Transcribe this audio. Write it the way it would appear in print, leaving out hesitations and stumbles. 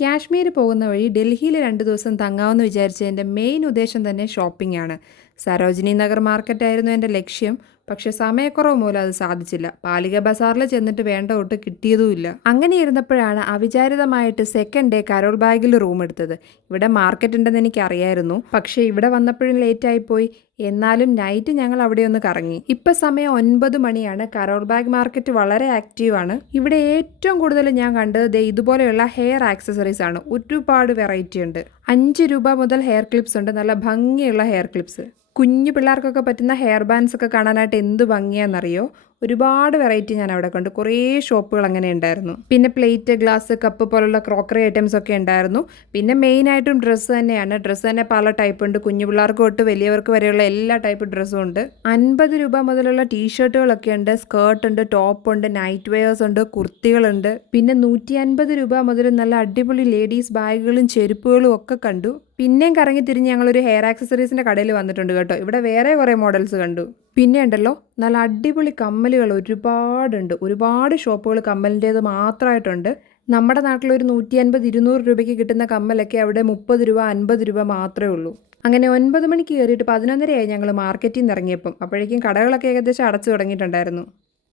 കാശ്മീർ പോകുന്ന വഴി ഡൽഹിയിൽ 2 ദിവസം തങ്ങാമെന്ന് വിചാരിച്ചതിൻ്റെ മെയിൻ ഉദ്ദേശം തന്നെ ഷോപ്പിംഗ് ആണ്. സരോജിനി നഗർ മാർക്കറ്റായിരുന്നു എൻ്റെ ലക്ഷ്യം. പക്ഷെ സമയക്കുറവ് മൂലം അത് സാധിച്ചില്ല. പാലിക ബസാറിൽ ചെന്നിട്ട് വേണ്ട ഒട്ട് കിട്ടിയതുമില്ല. അങ്ങനെ ഇരുന്നപ്പോഴാണ് അവിചാരിതമായിട്ട് സെക്കൻഡ് ഡേ കരോൾ ബാഗിൽ റൂം എടുത്തത്. ഇവിടെ മാർക്കറ്റ് ഉണ്ടെന്ന് എനിക്കറിയായിരുന്നു. പക്ഷേ ഇവിടെ വന്നപ്പോഴും ലേറ്റായിപ്പോയി. എന്നാലും നൈറ്റ് ഞങ്ങൾ അവിടെ ഒന്ന് കറങ്ങി. ഇപ്പം സമയം 9 മണിയാണ്. കരോൾ ബാഗ് മാർക്കറ്റ് വളരെ ആക്റ്റീവാണ്. ഇവിടെ ഏറ്റവും കൂടുതൽ ഞാൻ കണ്ടത് ഇതുപോലെയുള്ള ഹെയർ ആക്സസറീസ് ആണ്. ഒരുപാട് വെറൈറ്റി ഉണ്ട്. 5 രൂപ മുതൽ ഹെയർ ക്ലിപ്സ് ഉണ്ട്. നല്ല ഭംഗിയുള്ള ഹെയർ ക്ലിപ്സ്. കുഞ്ഞു പിള്ളേർക്കൊക്കെ പറ്റുന്ന ഹെയർ ബാൻഡ്സ് ഒക്കെ കാണാനായിട്ട് എന്ത് ഭംഗിയാണെന്നറിയോ. ഒരുപാട് വെറൈറ്റി ഞാൻ അവിടെ കണ്ടു. കുറേ ഷോപ്പുകൾ അങ്ങനെ ഉണ്ടായിരുന്നു. പിന്നെ പ്ലേറ്റ്, ഗ്ലാസ്, കപ്പ് പോലുള്ള ക്രോക്കറി ഐറ്റംസ് ഒക്കെ ഉണ്ടായിരുന്നു. പിന്നെ മെയിനായിട്ടും ഡ്രസ്സ് തന്നെയാണ്. ഡ്രസ്സ് തന്നെ പല ടൈപ്പ് ഉണ്ട്. കുഞ്ഞു പിള്ളേർക്ക് തൊട്ട് വലിയവർക്ക് വരെയുള്ള എല്ലാ ടൈപ്പ് ഡ്രസ്സും ഉണ്ട്. 50 രൂപ മുതലുള്ള ടീഷർട്ടുകളൊക്കെ ഉണ്ട്. സ്കേർട്ട് ഉണ്ട്, ടോപ്പ് ഉണ്ട്, നൈറ്റ് വെയേഴ്സ് ഉണ്ട്, കുർത്തികളുണ്ട്. പിന്നെ 150 രൂപ മുതൽ നല്ല അടിപൊളി ലേഡീസ് ബാഗുകളും ചെരുപ്പുകളും ഒക്കെ കണ്ടു. പിന്നെയും കറങ്ങി തിരിഞ്ഞ് ഞങ്ങളൊരു ഹെയർ ആക്സസറീസിൻ്റെ കടയിൽ വന്നിട്ടുണ്ട് കേട്ടോ. ഇവിടെ വേറെ കുറേ മോഡൽസ് കണ്ടു. പിന്നെ ഉണ്ടല്ലോ നല്ല അടിപൊളി കമ്മലുകൾ ഒരുപാടുണ്ട്. ഒരുപാട് ഷോപ്പുകൾ കമ്മലിൻ്റേത് മാത്രമായിട്ടുണ്ട്. നമ്മുടെ നാട്ടിലൊരു 150-200 രൂപയ്ക്ക് കിട്ടുന്ന കമ്മലൊക്കെ അവിടെ 30 രൂപ 50 രൂപ മാത്രമേ ഉള്ളൂ. അങ്ങനെ 9 മണിക്ക് കയറിയിട്ട് 11:30 ആയി ഞങ്ങൾ മാർക്കറ്റിൽ നിന്ന് ഇറങ്ങിയപ്പം. അപ്പോഴേക്കും കടകളൊക്കെ ഏകദേശം അടച്ചു തുടങ്ങിയിട്ടുണ്ടായിരുന്നു.